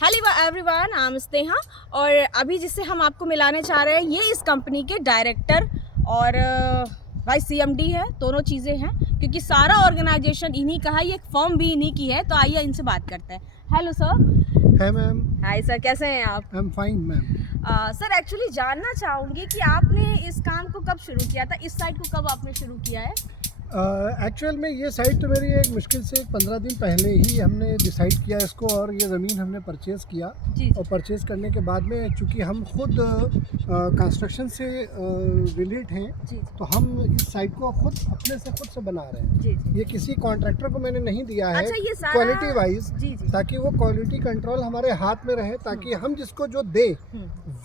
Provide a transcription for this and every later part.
Hello everyone, I am Sneha. और अभी जिससे हम आपको मिलाने चाह रहे हैं ये इस कंपनी के डायरेक्टर और वाइस सीएमडी है। दोनों चीज़ें हैं क्योंकि सारा ऑर्गेनाइजेशन इन्हीं का है, ये फर्म भी इन्हीं की है। तो आइए इनसे बात करते हैं। Hello sir. है मैम। हाय सर, कैसे हैं आप? I am fine ma'am. Sir actually जानना चाहूँगी कि आपने इस काम को कब शुरू किया था, इस साइट को कब आपने शुरू किया है? एक्चुअल में ये साइट तो मेरी एक मुश्किल से 15 दिन पहले ही हमने डिसाइड किया इसको, और ये ज़मीन हमने परचेज़ किया। जी। और परचेज़ करने के बाद में चूँकि हम खुद कंस्ट्रक्शन से रिलेट हैं, जी। तो हम इस साइट को अपने से खुद से बना रहे हैं। जी। ये किसी कॉन्ट्रैक्टर को मैंने नहीं दिया है। अच्छा, ये सारा क्वालिटी वाइज, जी जी। ताकि वो क्वालिटी कंट्रोल हमारे हाथ में रहे, ताकि हम जिसको जो दे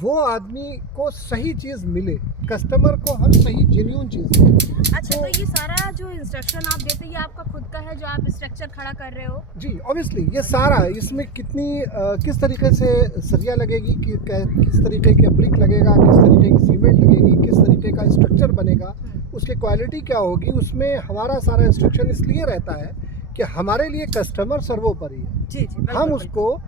वो आदमी को सही चीज़ मिले, कस्टमर को हम सही जेन्युइन चीज़ दें। अच्छा, तो ये सारा जो इंस्ट्रक्शन आप देते हैं ये आपका खुद का है जो आप स्ट्रक्चर खड़ा कर रहे हो? जी, ऑब्वियसली ये सारा, इसमें कितनी किस तरीके से सरिया लगेगी, किस तरीके के ब्रिक लगेगा, किस तरीके की सीमेंट लगेगी, किस तरीके का स्ट्रक्चर बनेगा, उसकी क्वालिटी क्या होगी, उसमें हमारा सारा इंस्ट्रक्शन इसलिए रहता है कि हमारे लिए कस्टमर सर्वोपरि है। जी जी, हम उसको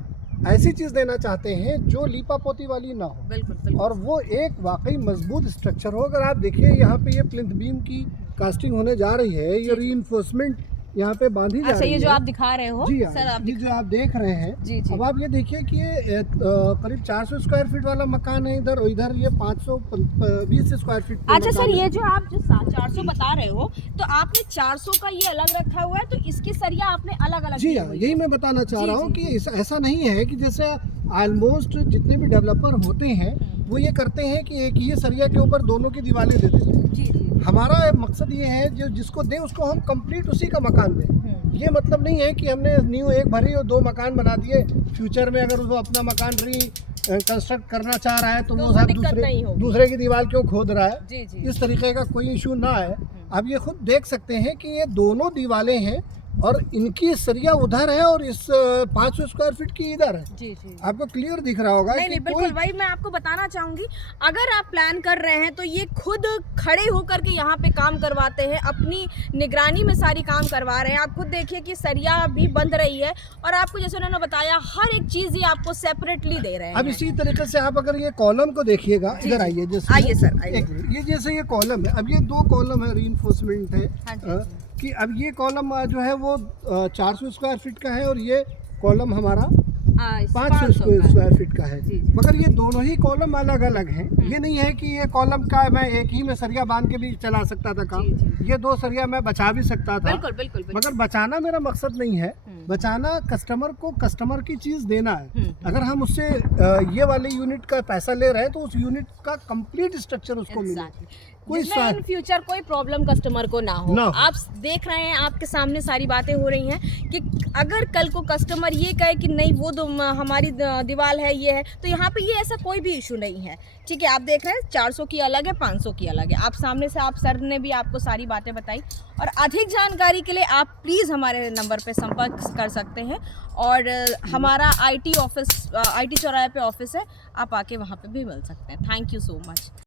ऐसी चीज़ देना चाहते हैं जो लीपापोती वाली ना हो। बिल्कुल। और वो एक वाकई मजबूत स्ट्रक्चर हो। अगर आप देखिए यहाँ पे ये प्लिंथ बीम की कास्टिंग होने जा रही है, ये रीइंफोर्समेंट यहाँ पे बांधी जा रही है। अच्छा, ये जो आप दिखा रहे हो जी सर, आप ये जो आप देख रहे हैं। जी जी। अब आप ये देखिए कि ये करीब 400 स्क्वायर फीट वाला मकान है इधर, और इधर ये 520 स्क्वायर फीट। अच्छा सर, ये जो आप जो 400 बता रहे हो, तो आपने 400 का ये अलग रखा हुआ है, तो इसकी सरिया आपने अलग अलग? जी हाँ, यही मैं बताना चाह रहा हूँ कि ऐसा नहीं है कि जैसे ऑलमोस्ट जितने भी डेवलपर होते हैं वो ये करते हैं कि एक ही सरिया के ऊपर दोनों की दीवारें दे देते हैं। जी। हमारा मकसद ये है जो जिसको दे उसको हम कंप्लीट उसी का मकान दें। ये मतलब नहीं है कि हमने न्यू एक भरी और 2 मकान बना दिए, फ्यूचर में अगर वो अपना मकान कंस्ट्रक्ट करना चाह रहा है तो वो साहब दूसरे की दीवार क्यों खोद रहा है। जी। इस तरीके का कोई इशू ना है। अब ये खुद देख सकते हैं कि ये दोनों दीवारें हैं और इनकी सरिया उधर है और इस 500 स्क्वायर फीट की इधर है। जी। आपको क्लियर दिख रहा होगा। नहीं, बिल्कुल वही मैं आपको बताना चाहूंगी। अगर आप प्लान कर रहे हैं तो ये खुद खड़े होकर के यहाँ पे काम करवाते हैं, अपनी निगरानी में सारी काम करवा रहे हैं। आप खुद देखिए कि सरिया भी बंध रही है और आपको जैसे उन्होंने बताया हर एक चीज ही आपको सेपरेटली दे रहे हैं। अब इसी तरीके से आप अगर ये कॉलम को देखिएगा, इधर आइए, जैसे आइए सर, आइए। ये जैसे ये कॉलम है, अब ये 2 कॉलम है, रीइंफोर्समेंट है। कि अब ये कॉलम जो है वो 400 स्क्वायर फीट का है और ये कॉलम हमारा 500 स्क्वायर फीट का है। मगर ये दोनों ही कॉलम अलग अलग हैं। ये नहीं है कि ये कॉलम का मैं एक ही में सरिया बांध के भी चला सकता था काम। ये 2 सरिया मैं बचा भी सकता था। बिल्कुल। मगर बचाना मेरा मकसद नहीं है। बचाना कस्टमर को कस्टमर की चीज़ देना है। अगर हम उससे ये वाले यूनिट का पैसा ले रहे हैं तो उस यूनिट का कंप्लीट स्ट्रक्चर उसको मिले, कोई इन फ्यूचर कोई प्रॉब्लम कस्टमर को ना हो। आप देख रहे हैं, आपके सामने सारी बातें हो रही हैं कि अगर कल को कस्टमर ये कहे कि नहीं वो हमारी दीवार है, ये है, तो यहाँ पे ये ऐसा कोई भी इशू नहीं है। ठीक है, आप देख रहे हैं 400 की अलग है, 500 की अलग है। आप सामने से आप सर ने भी आपको सारी बातें बताई। और अधिक जानकारी के लिए आप प्लीज़ हमारे नंबर पे संपर्क कर सकते हैं। और हमारा IT चौराहे पे ऑफिस है, आप आके वहाँ पे भी मिल सकते हैं। Thank you so much.